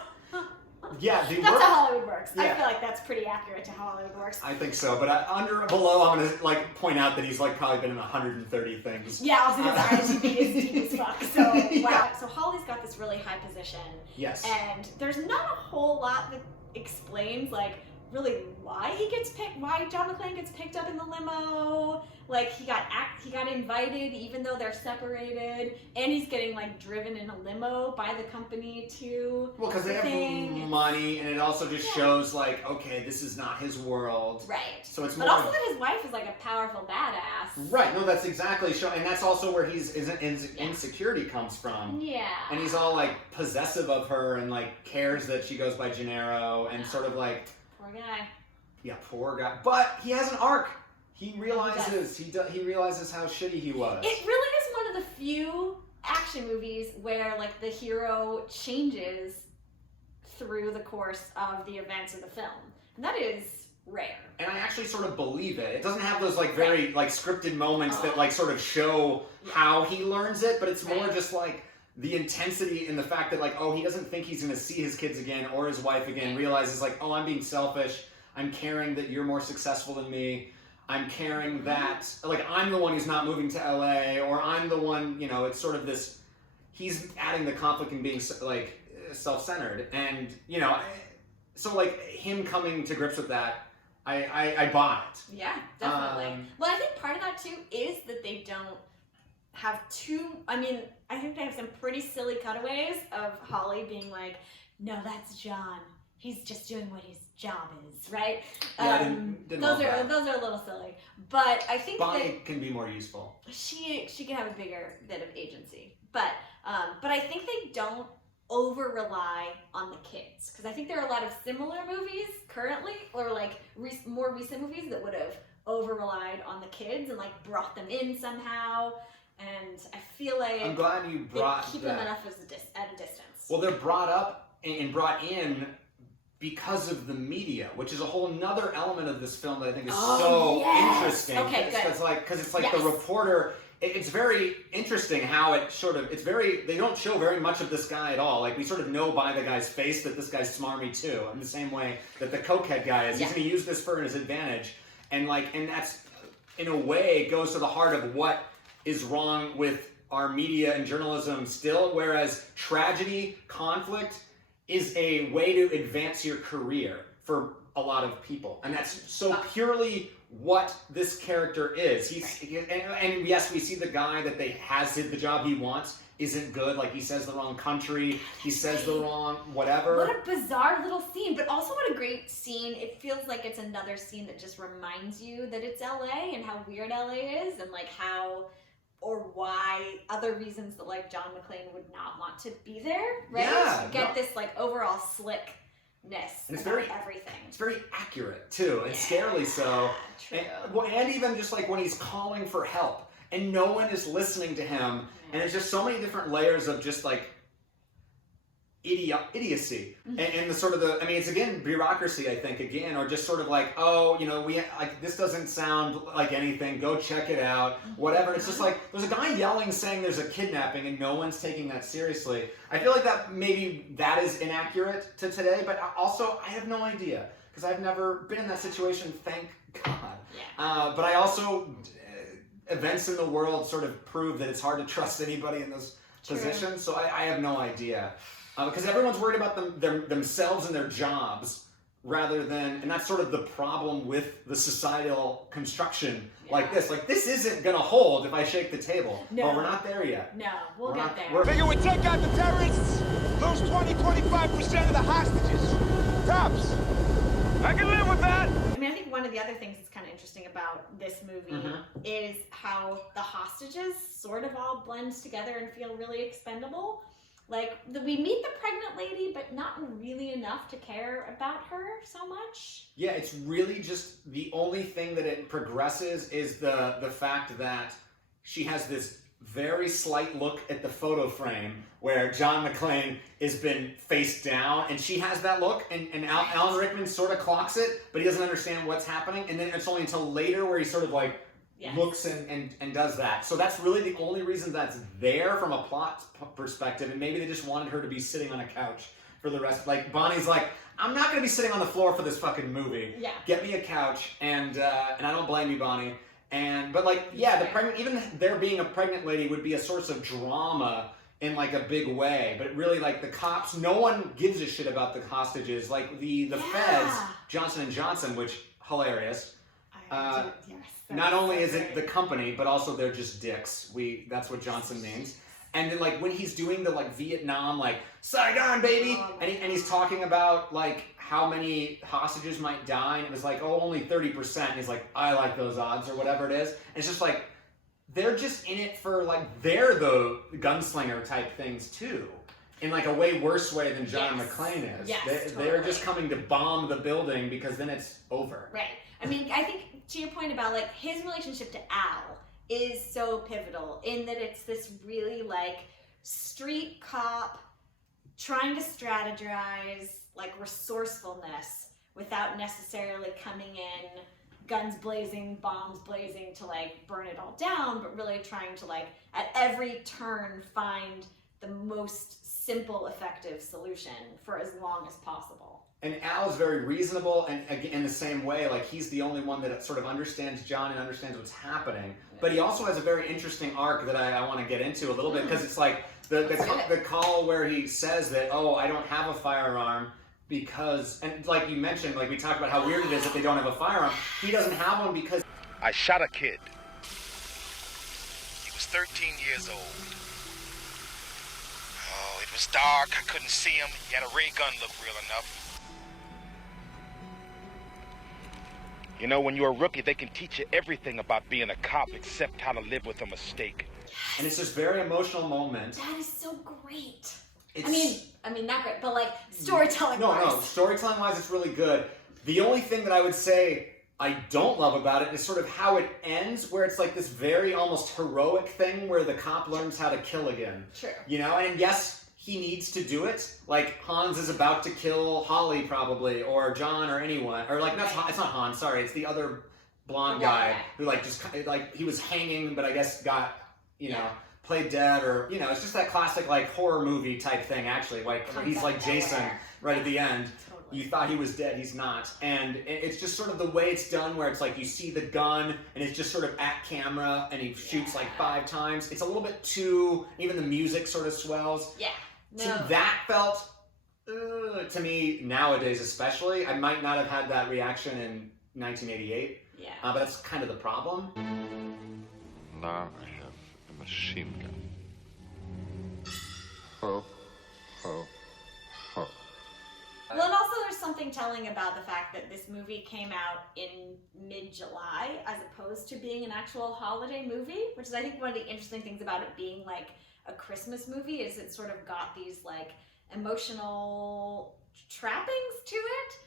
Yeah, that's how Hollywood works. Yeah. I feel like that's pretty accurate to how Hollywood works. I think so, but below, I'm gonna like point out that he's like probably been in 130 things. Yeah, also his IMDb is deep as fuck. So wow. So Holly's got this really high position. Yes. And there's not a whole lot that explains like really why John McClane gets picked up in the limo. Like he got invited even though they're separated, and he's getting like driven in a limo by the company too. Well, because they have money, and it also just shows like, okay, this is not his world. Right. So it's but more. Also that his wife is like a powerful badass. Right. No, that's exactly and that's also where his insecurity comes from. Yeah. And he's all like possessive of her and like cares that she goes by Gennaro and sort of like. Poor guy. Yeah, poor guy. But he has an arc. He realizes he realizes how shitty he was. It really is one of the few action movies where like the hero changes through the course of the events of the film. And that is rare. And I actually sort of believe it. It doesn't have those like very like scripted moments that like sort of show how he learns it, but it's more just like the intensity in the fact that like, oh, he doesn't think he's gonna see his kids again or his wife again, realizes like, oh, I'm being selfish. I'm caring that you're more successful than me. I'm caring that, like, I'm the one who's not moving to LA, or I'm the one, you know, it's sort of this, he's adding the conflict and being, like, self-centered. And, you know, so, like, him coming to grips with that, I bought it. Yeah, definitely. Well, I think part of that, too, is that they don't have I think they have some pretty silly cutaways of Holly being like, no, that's John. He's just doing what his job is, right? Yeah, I didn't those love that. are a little silly. But I think Bonnie can be more useful. she can have a bigger bit of agency. But I think they don't over rely on the kids, because I think there are a lot of similar movies currently, or like more recent movies that would have over relied on the kids and like brought them in somehow. And I feel like I'm glad you brought they keep that. them enough at a distance. Well, they're brought up and brought in because of the media, which is a whole nother element of this film that I think is interesting. Okay, good. Because it's like the reporter. It's very interesting how they don't show very much of this guy at all. Like, we sort of know by the guy's face that this guy's smarmy too, in the same way that the cokehead guy is. He's going to use this for his advantage. And that's, in a way, goes to the heart of what is wrong with our media and journalism still, whereas tragedy, conflict, is a way to advance your career for a lot of people. And that's so purely what this character is. And yes, we see the guy that did the job he wants isn't good. Like, he says the wrong country, he says the wrong whatever. What a bizarre little scene, but also what a great scene. It feels like it's another scene that just reminds you that it's LA and how weird LA is, and like how or why other reasons that like John McClane would not want to be there, right? Yeah, you get this like overall slickness and it's about very everything. It's very accurate too, and scarily so. True. And even just like when he's calling for help and no one is listening to him, and it's just so many different layers of just like idiocy and the sort of it's again bureaucracy, I think, again, or just sort of like, this doesn't sound like anything, go check it out, whatever. It's just like there's a guy yelling saying there's a kidnapping and no one's taking that seriously. I feel like that maybe that is inaccurate to today, but also I have no idea because I've never been in that situation, thank God. But I also events in the world sort of prove that it's hard to trust anybody in those positions, so I have no idea. Because everyone's worried about themselves and their jobs rather than, and that's sort of the problem with the societal construction like this. Like, this isn't going to hold if I shake the table. No. But we're not there yet. No, we'll get there. Figure we take out the terrorists, lose 20-25% of the hostages. Tops. I can live with that. I mean, I think one of the other things that's kind of interesting about this movie is how the hostages sort of all blend together and feel really expendable. Like, we meet the pregnant lady, but not really enough to care about her so much. Yeah, it's really just the only thing that it progresses is the fact that she has this very slight look at the photo frame where John McClane has been face down, and she has that look, and Alan Rickman sort of clocks it, but he doesn't understand what's happening, and then it's only until later where he sort of like looks and does that. So that's really the only reason that's there from a plot perspective, and maybe they just wanted her to be sitting on a couch for the rest. Like, Bonnie's like, I'm not going to be sitting on the floor for this fucking movie. Yeah. Get me a couch, and I don't blame you, Bonnie. But like, yeah, the pregnant, even there being a pregnant lady would be a source of drama in like a big way, but really like the cops, no one gives a shit about the hostages. Like the feds, Johnson & Johnson, which hilarious. Not only is it the company, but also they're just dicks. That's what Johnson means. And then like when he's doing the like Vietnam, like Saigon baby, and he's talking about like how many hostages might die, and it was like, oh, only 30%. And he's like, I like those odds, or whatever it is. And it's just like, they're just in it for like, they're the gunslinger type things too. In like a way worse way than John McClane is. Yes, they're just coming to bomb the building because then it's over. Right. I mean, I think to your point about like his relationship to Al is so pivotal in that it's this really like street cop trying to strategize, like resourcefulness without necessarily coming in guns blazing, bombs blazing to like burn it all down, but really trying to like at every turn find the most simple, effective solution for as long as possible. And Al is very reasonable, and in the same way, like he's the only one that sort of understands John and understands what's happening. But he also has a very interesting arc that I want to get into a little bit, because it's like the call where he says that, oh, I don't have a firearm because, and like you mentioned, like we talked about how weird it is that they don't have a firearm. He doesn't have one because I shot a kid. He was 13 years old. Oh, it was dark. I couldn't see him. He had a ray gun, looked real enough. You know, when you're a rookie, they can teach you everything about being a cop except how to live with a mistake. And it's this very emotional moment. That is so great. It's, I mean, not great, but like storytelling wise. No, storytelling wise, it's really good. The only thing that I would say I don't love about it is sort of how it ends, where it's like this very almost heroic thing where the cop learns how to kill again. True. You know, and yes, he needs to do it. Like, Hans is about to kill Holly, probably, or John, or anyone. Or, like, it's not Hans, sorry, it's the other blonde guy who, like, just, like, he was hanging, but I guess got, you know, played dead, or, you know, it's just that classic, like, horror movie type thing, actually. Like, he's like Jason right at the end. You thought he was dead, he's not. And it's just sort of the way it's done, where it's like you see the gun, and it's just sort of at camera, and he shoots like 5 times. It's a little bit too, even the music sort of swells. Yeah. No. That felt, to me, nowadays especially, I might not have had that reaction in 1988. Yeah. But that's kind of the problem. Now I have a machine gun. Ho, ho, ho. Well, and also there's something telling about the fact that this movie came out in mid-July as opposed to being an actual holiday movie, which is, I think, one of the interesting things about it being like a Christmas movie is it sort of got these like emotional trappings to it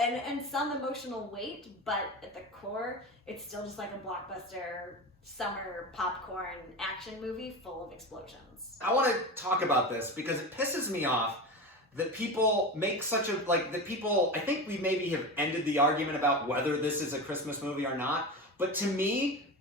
and some emotional weight, but at the core, it's still just like a blockbuster summer popcorn action movie full of explosions. I want to talk about this because it pisses me off that people make such a, like, that people, I think we maybe have ended the argument about whether this is a Christmas movie or not, but to me,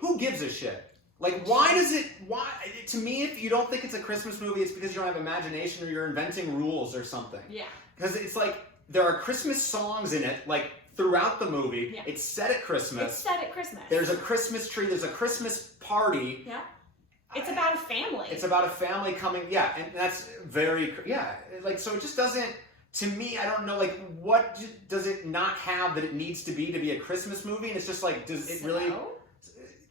who gives a shit? Like, to me, if you don't think it's a Christmas movie, it's because you don't have imagination or you're inventing rules or something. Yeah. Because it's like, there are Christmas songs in it, like, throughout the movie. Yeah. It's set at Christmas. It's set at Christmas. There's a Christmas tree, there's a Christmas party. Yeah. It's about a family. It's about a family coming, and that's very, like, so it just doesn't, to me, I don't know, like, what does it not have that it needs to be a Christmas movie? And it's just like, does it really,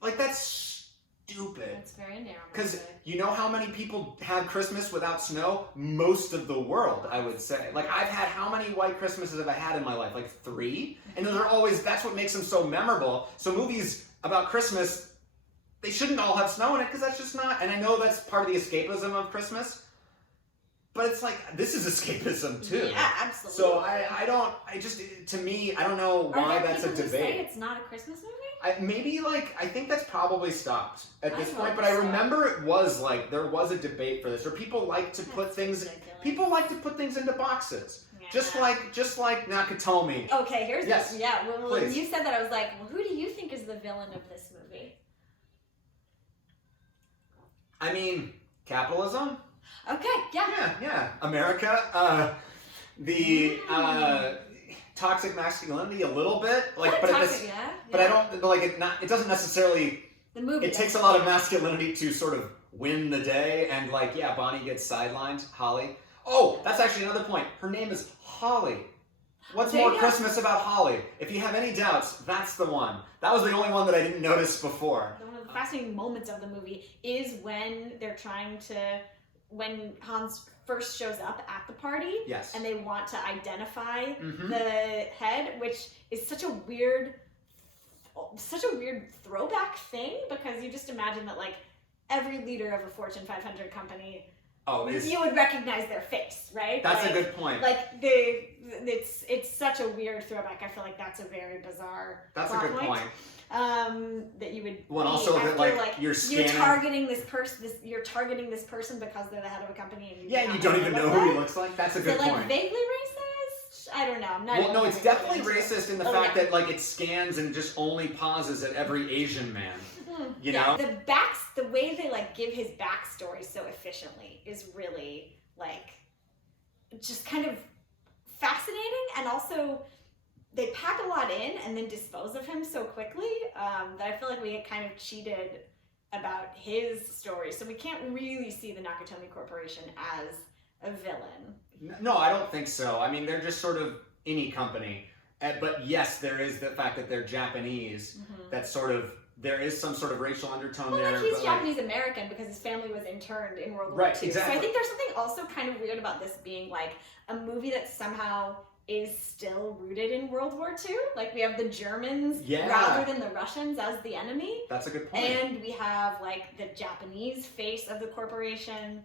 like, that's stupid. It's very narrow. Because you know how many people have Christmas without snow? Most of the world, I would say. Like, I've had, how many white Christmases have I had in my life? Like 3? And those are always, that's what makes them so memorable. So movies about Christmas, they shouldn't all have snow in it, because that's just not, and I know that's part of the escapism of Christmas, but it's like, this is escapism too. Yeah, absolutely. So to me, I don't know why that's a debate. Say it's not a Christmas movie? I think that's probably stopped at this point, but I remember it was like, there was a debate for this, or people like to put things into boxes. Yeah. Just like Nakatomi. Okay, here's yes. this. Yeah, when Please. You said that, I was like, well, who do you think is the villain of this movie? I mean, capitalism? Okay, yeah. Yeah. America, the toxic masculinity a little bit, like, but toxic, but I don't, but like, it doesn't necessarily, the movie, it takes a lot of masculinity to sort of win the day, and like, yeah, Bonnie gets sidelined, Holly. Oh, that's actually another point. Her name is Holly. What's more Christmas about Holly? If you have any doubts, that's the one. That was the only one that I didn't notice before. One of the fascinating moments of the movie is when they're trying to, when Hans first shows up at the party, yes, and they want to identify the head, which is such a weird throwback thing, because you just imagine that like every leader of a Fortune 500 company, you would recognize their face, right? That's a good point. Like it's such a weird throwback. I feel like that's a very bizarre. That's a good point. That you would. Well, also that like you're scanning. You're targeting this person. You're targeting this person because they're the head of a company. And you don't even know who he looks like. That's a good point. Like vaguely racist? I don't know. I'm not. Well, no, it's definitely racist in the fact that like it scans and just only pauses at every Asian man. You know, the way they like give his backstory so efficiently is really like just kind of fascinating, and also they pack a lot in and then dispose of him so quickly that I feel like we get kind of cheated about his story. So we can't really see the Nakatomi Corporation as a villain. No, I don't think so. I mean, they're just sort of any company. But yes, there is the fact that they're Japanese. That's sort of there is some sort of racial undertone well, there. like he's but, Japanese American because his family was interned in World War Right, II. exactly. So I think there's something also kind of weird about this being like a movie that somehow is still rooted in World War II. Like we have the Germans rather than the Russians as the enemy. That's a good point. And we have like the Japanese face of the corporation.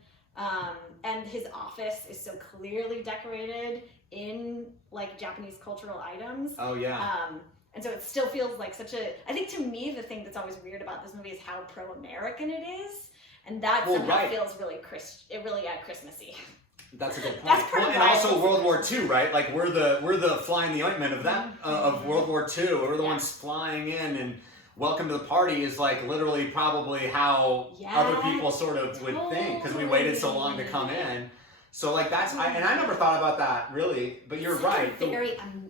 And his office is so clearly decorated in like Japanese cultural items. Oh yeah. And so it still feels like such a, I think to me, the thing that's always weird about this movie is how pro-American it is. And that somehow feels really Christmassy. That's a good point. That's part of and also World War II, right? Like we're the fly in the ointment of that, of World War II. We're the ones flying in, and welcome to the party is like literally probably how other people sort of would think, because we waited so long to come in. So like that's, and I never thought about that really, but you're right.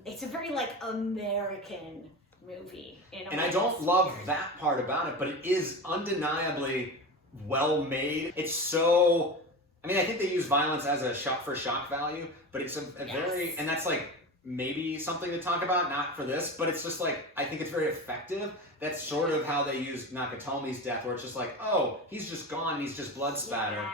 It's a very like American movie. And I don't love that part about it, but it is undeniably well made. It's so, I mean, I think they use violence as a shock for shock value, but it's a very, and that's like maybe something to talk about, not for this, but it's just like, I think it's very effective. That's sort of how they used Nakatomi's death, where it's just like, oh, he's just gone and he's just blood spattered.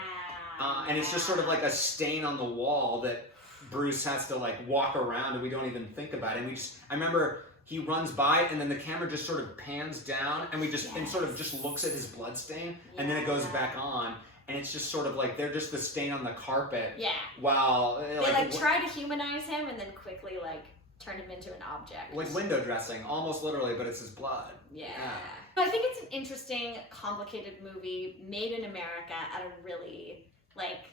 And it's just sort of like a stain on the wall that Bruce has to like walk around and we don't even think about it. And I remember he runs by and then the camera just sort of pans down and and sort of just looks at his blood stain and then it goes back on. And it's just sort of like, they're just the stain on the carpet. Yeah. While they like try to humanize him and then quickly like turn him into an object. Like window dressing, almost literally, but it's his blood. Yeah. I think it's an interesting, complicated movie made in America at a really, like,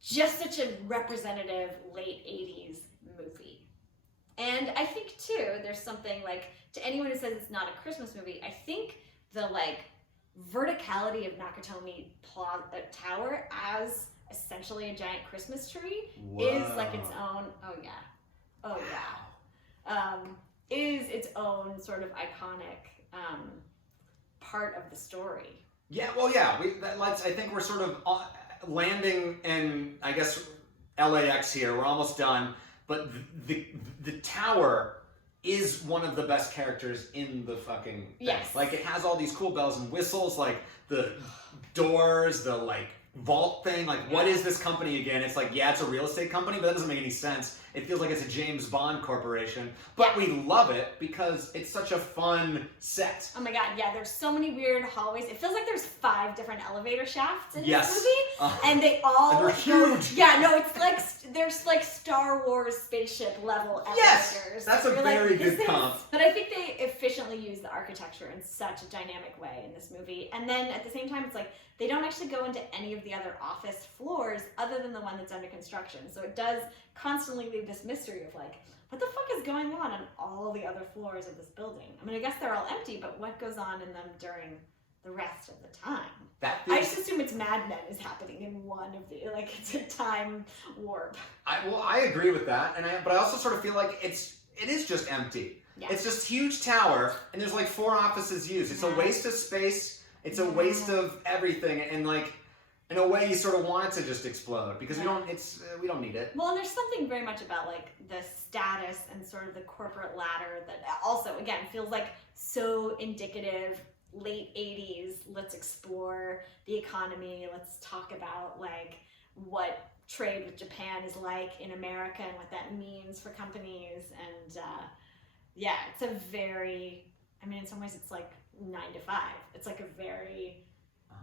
just such a representative late 80s movie. And I think, too, there's something, like, to anyone who says it's not a Christmas movie, I think the, like, verticality of Nakatomi Tower as essentially a giant Christmas tree is, like, its own, is its own sort of iconic part of the story. Yeah, well, yeah, I think we're sort of landing in, I guess, LAX here. We're almost done, but the tower is one of the best characters in the fucking thing. Yes. Like, it has all these cool bells and whistles, like the doors, the like vault thing. Like, what is this company again? It's like, yeah, it's a real estate company, but that doesn't make any sense. It feels like it's a James Bond corporation, but we love it because it's such a fun set. Oh my god, yeah, there's so many weird hallways. It feels like there's 5 different elevator shafts in this movie, and they all and they're huge. Yeah, no, it's like there's like Star Wars spaceship level elevators. Yes, that's a very good comp. But I think they efficiently use the architecture in such a dynamic way in this movie, and then at the same time, it's like they don't actually go into any of the other office floors other than the one that's under construction. So it does constantly leave this mystery of like, what the fuck is going on all the other floors of this building? I mean, I guess they're all empty, but what goes on in them during the rest of the time? I just assume it's Mad Men is happening in one of the, like, it's a time warp. I agree with that, but I also sort of feel like it is just empty. Yeah. It's just huge tower, and there's like 4 offices used. It's a waste of space. It's a waste of everything, and like, in a way, you sort of want it to just explode because we don't need it. Well, and there's something very much about like the status and sort of the corporate ladder that also, again, feels like so indicative. Late 80s. Let's explore the economy. Let's talk about like what trade with Japan is like in America and what that means for companies. And it's a very, I mean, in some ways, it's like 9 to 5. It's like a very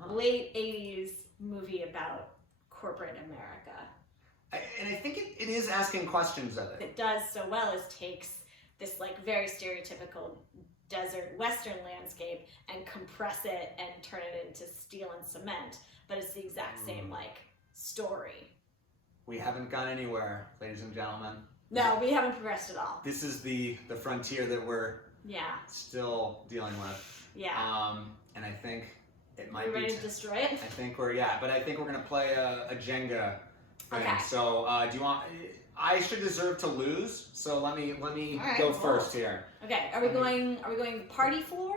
late 80s movie about corporate America. And I think it is asking questions of it. It does so well as takes this like very stereotypical desert western landscape and compress it and turn it into steel and cement, but it's the exact same like story. We haven't gone anywhere, ladies and gentlemen. No, we haven't progressed at all. This is the frontier that we're still dealing with. Yeah. And I think it might be ready to destroy it. I think we're gonna play a Jenga thing. Okay. So do you want? I should deserve to lose. So let me go first here. Okay. Are we going party floor?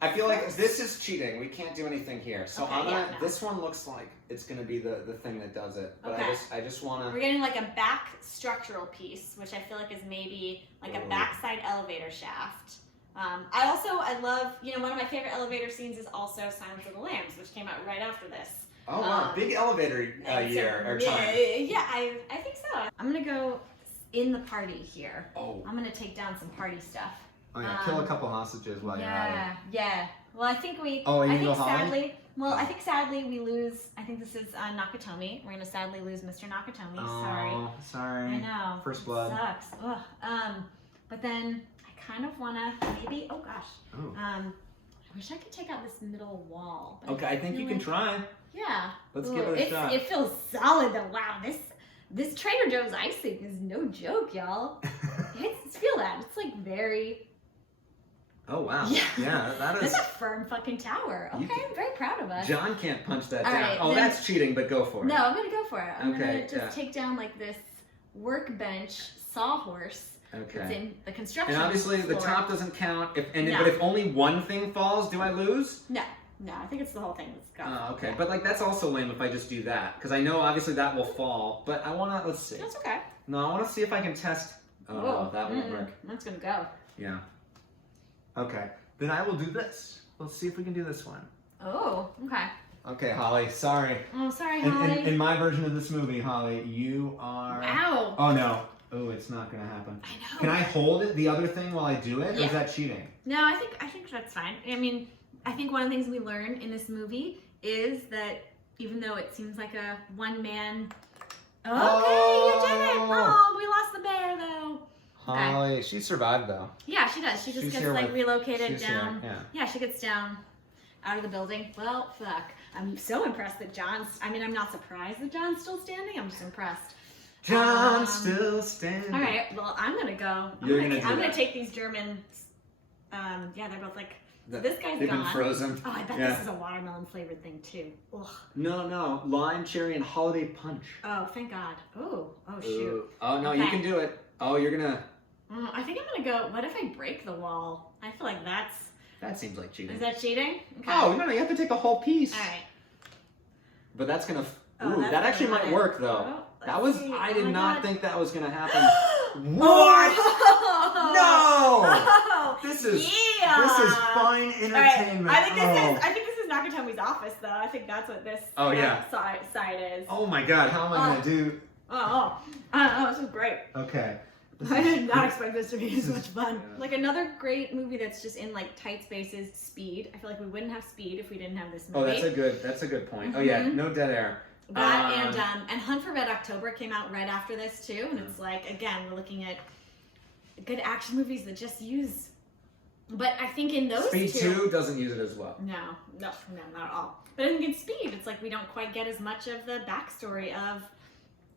I feel like this is cheating. We can't do anything here. So Okay, this one looks like it's gonna be the thing that does it. But Okay. I just wanna. We're getting like a back structural piece, which I feel like is maybe like a backside elevator shaft. I love, one of my favorite elevator scenes is also Silence of the Lambs, which came out right after this. Oh wow, big elevator year or time. Yeah, I think so. I'm gonna go in the party here. Oh. I'm gonna take down some party stuff. Oh yeah, kill a couple hostages while you're at it. Yeah. Well, I think we. Oh, you I think go Holly? sadly we lose. I think this is Nakatomi. We're gonna sadly lose Mr. Nakatomi. Oh, sorry. I know. First blood. It sucks. Ugh. But then I kind of wanna maybe. Oh gosh. Oh. I wish I could take out this middle wall. But Okay, I think you can try. Yeah. Let's give it a shot. It feels solid though. Wow, this Trader Joe's icing is no joke, y'all. Feel that. It's like very. Oh wow. Yeah. That is. That's a firm fucking tower. Okay, I'm very proud of us. John can't punch that All down. right, Oh, then- that's cheating, but go for it. No, I'm gonna go for it. I'm Okay, gonna just take down like this workbench sawhorse. Okay. It's in the construction. And obviously the floor. top doesn't count. But No. if only one thing falls, do I lose? No, I think it's the whole thing that's gone. Oh, okay. But like that's also lame if I just do that, because I know obviously that will fall. But I wanna let's see. That's okay. No, I wanna see if I can test. Oh, Whoa. that won't work. That's gonna go. Yeah. Okay. Then I will do this. Let's see if we can do this one. Oh, okay. Okay, Holly. Sorry. Oh, sorry, Holly. In my version of this movie, Holly, you are. Wow. Oh no. Oh, it's not gonna happen. I know. Can I hold it, the other thing, while I do it, or Yeah. is that cheating? No, I think that's fine. I mean, I think one of the things we learn in this movie is that even though it seems like a one-man. Okay, you did it. Oh, we lost the bear though. Okay. Holly, she survived though. Yeah, she does. She just She's gets here like with- relocated she's down. here, Yeah, she gets down out of the building. Well, fuck. I'm so impressed that I'm not surprised that John's still standing. I'm just impressed. John's still standing. All right. Well, I'm gonna go. I'm gonna take these German. Yeah, they're both like. This guy's They've gone. been frozen. Oh, I bet Yeah. this is a watermelon flavored thing too. Ugh. No, lime, cherry, and holiday punch. Oh, thank God. Oh, shoot. Ooh. Oh no, you Okay. can do it. Oh, you're gonna. I think I'm gonna go. What if I break the wall? I feel like that's. That seems like cheating. Is that cheating? Okay. Oh no, you have to take a whole piece. All right. But that's gonna. Oh, Ooh, that's that actually gonna might run it. work though. Oh, That let's was. see. I Oh did my not God. think that was gonna happen. What? No! Oh, This is yeah. This is fine entertainment. I think this is Nakatomi's office though. I think that's what this Oh, yeah. side is. Oh my God, how am I gonna do? This is great. Okay. I did not expect this to be as much fun. Like another great movie that's just in like tight spaces. Speed. I feel like we wouldn't have Speed if we didn't have this movie. Oh, that's a good point. Oh yeah, no dead air. That and Hunt for Red October came out right after this too, and it's like again we're looking at good action movies that just use. But I think in those Speed two 2 doesn't use it as well. No, not at all. But I think in Speed, it's like we don't quite get as much of the backstory of.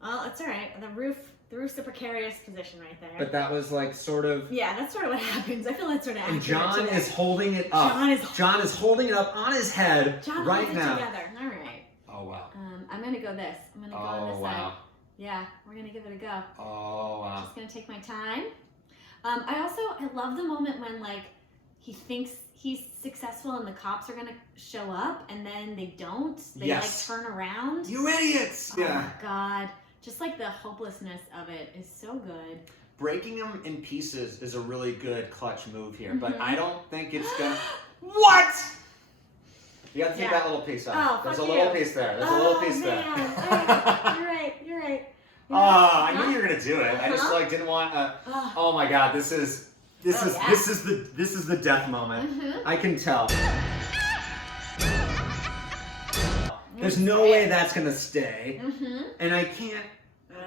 Well, it's all right. The roof's a precarious position right there. But that was like sort of. Yeah, that's sort of what happens. I feel that's sort of. And accurate John to is this. holding it up. John is holding it up on his head John right holds now. it together. All right. Oh wow. I'm gonna go this. I'm gonna go on this side. Yeah, we're gonna give it a go. Oh wow. Just gonna take my time. I love the moment when like he thinks he's successful and the cops are gonna show up and then they don't. They like turn around. You idiots! Oh my God. Just like the hopelessness of it is so good. Breaking them in pieces is a really good clutch move here, but Mhm. I don't think it's gonna. What? You gotta take Yeah. that little piece out. Oh, There's a fuck little you. piece there. There's a little piece there. Man. All right. You're right. Oh, I knew you were gonna do it. I just Uh-huh. like didn't want. Oh. Oh my God, this is the death moment. Mhm. I can tell. There's no way that's gonna stay, and I can't.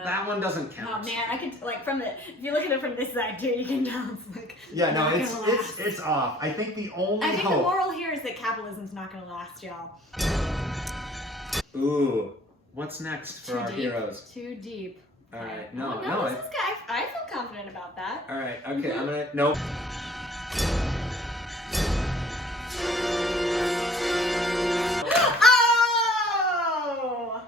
That one doesn't count. Oh man, I can like from the. If you look at it from this side too, you can tell it's like. Yeah, no, not gonna last. it's off. I think the only I think hope. the moral here is that capitalism's not gonna last, y'all. Ooh, what's next for our deep. heroes? Too deep. All right, Oh, no. this is good. I feel confident about that. All right, okay, I'm gonna. Nope. Oh!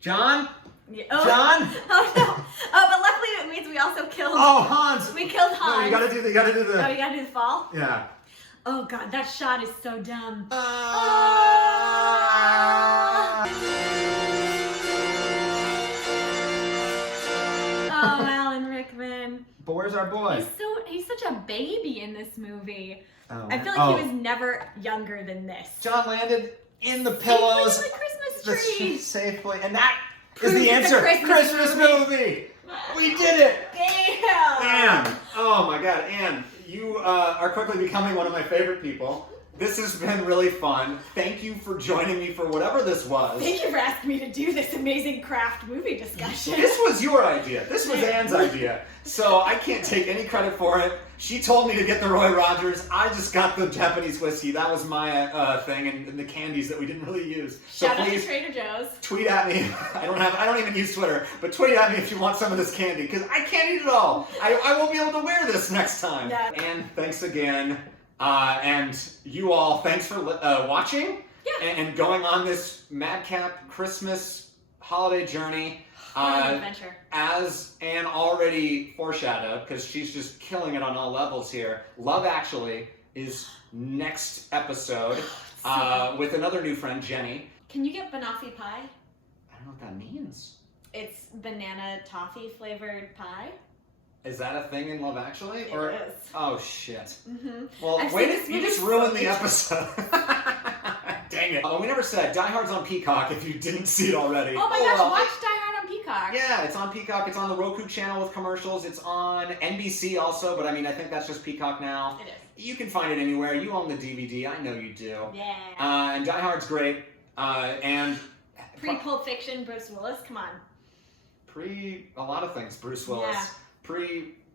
John? Yeah, oh. John? Oh no! Oh, but luckily it means we also killed. Oh, Hans! We killed Hans. No, you gotta do the. Oh, you gotta do the fall. Yeah. Oh God, that shot is so dumb. Oh, Alan Rickman. But where's our boy? He's such a baby in this movie. Oh, I feel like he was never younger than this. John landed in the pillows. Safely on the Christmas tree. Safely. And that is the answer. Christmas movie. We did it. Damn. Anne. Oh my God, Anne. You are quickly becoming one of my favorite people. This has been really fun. Thank you for joining me for whatever this was. Thank you for asking me to do this amazing craft movie discussion. This was your idea. This was Anne's idea. So I can't take any credit for it. She told me to get the Roy Rogers. I just got the Japanese whiskey. That was my thing, and the candies that we didn't really use. So Shout out please to Trader Joe's. tweet at me. I don't even use Twitter, but tweet at me if you want some of this candy, because I can't eat it all. I won't be able to wear this next time. Yeah. And thanks again. And you all, thanks for watching and going on this madcap Christmas holiday journey. Adventure. As Anne already foreshadowed, because she's just killing it on all levels here, Love Actually is next episode with another new friend, Jenny. Can you get banoffee pie? I don't know what that means. It's banana toffee flavored pie. Is that a thing in Love Actually? It or is. Oh shit. Mm-hmm. Well, you just ruined the episode. Dang it. We never said Die Hard's on Peacock if you didn't see it already. Oh my gosh, watch Die Hard on Peacock. Yeah, it's on Peacock. It's on the Roku channel with commercials. It's on NBC also, but I mean, I think that's just Peacock now. It is. You can find it anywhere. You own the DVD. I know you do. Yeah. And Die Hard's great. And Pre-Pulp Fiction, Bruce Willis, come on. A lot of things, Bruce Willis. Yeah.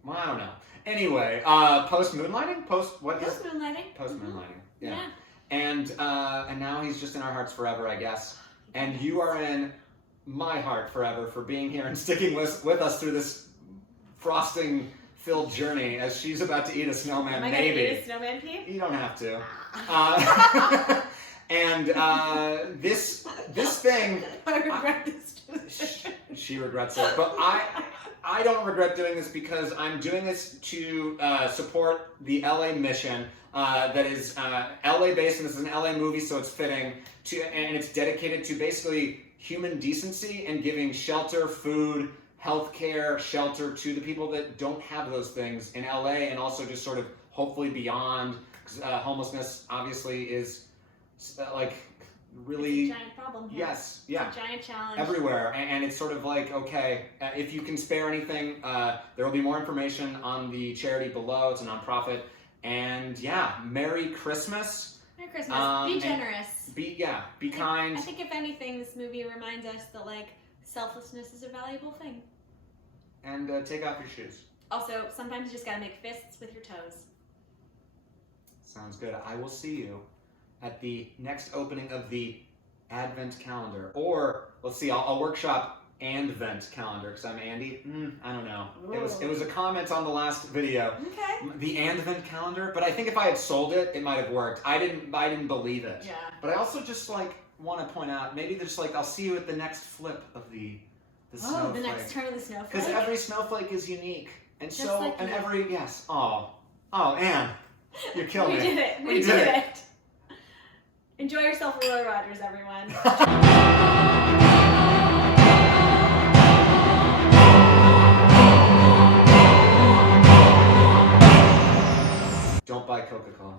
Well, I don't know. Anyway, post-moonlighting? Post-moonlighting. Post-moonlighting, yeah. And now he's just in our hearts forever, I guess. And you are in my heart forever for being here and sticking with us through this frosting-filled journey as she's about to eat a snowman, Am I maybe. gonna eat a snowman pea? You don't have to. And this thing... I regret this decision. She regrets it. But I don't regret doing this because I'm doing this to support the LA mission that is LA based, and this is an LA movie, so it's fitting, and it's dedicated to basically human decency and giving shelter, food, healthcare, shelter to the people that don't have those things in LA, and also just sort of hopefully beyond, because homelessness obviously is really... It's a giant problem here. Yes, yeah. It's a giant challenge. Everywhere, and it's sort of like, okay, if you can spare anything, there will be more information on the charity below. It's a nonprofit. And yeah, Merry Christmas. Merry Christmas. Be generous. Be kind. I think if anything, this movie reminds us that selflessness is a valuable thing. And take off your shoes. Also, sometimes you just gotta make fists with your toes. Sounds good. I will see you at the next opening of the Advent calendar. Or, let's see, I'll workshop Andvent calendar, because I'm Andy. I don't know. It was a comment on the last video. Okay. The Andvent calendar, but I think if I had sold it, it might have worked. I didn't believe it. Yeah. But I also just want to point out, maybe there's I'll see you at the next flip of the snowflake. The next turn of the snowflake. Because every snowflake is unique. And Just like you. every, yes. Oh, Anne. You're killing We me. did it. We did it. Enjoy yourself with Roy Rogers, everyone. Don't buy Coca-Cola.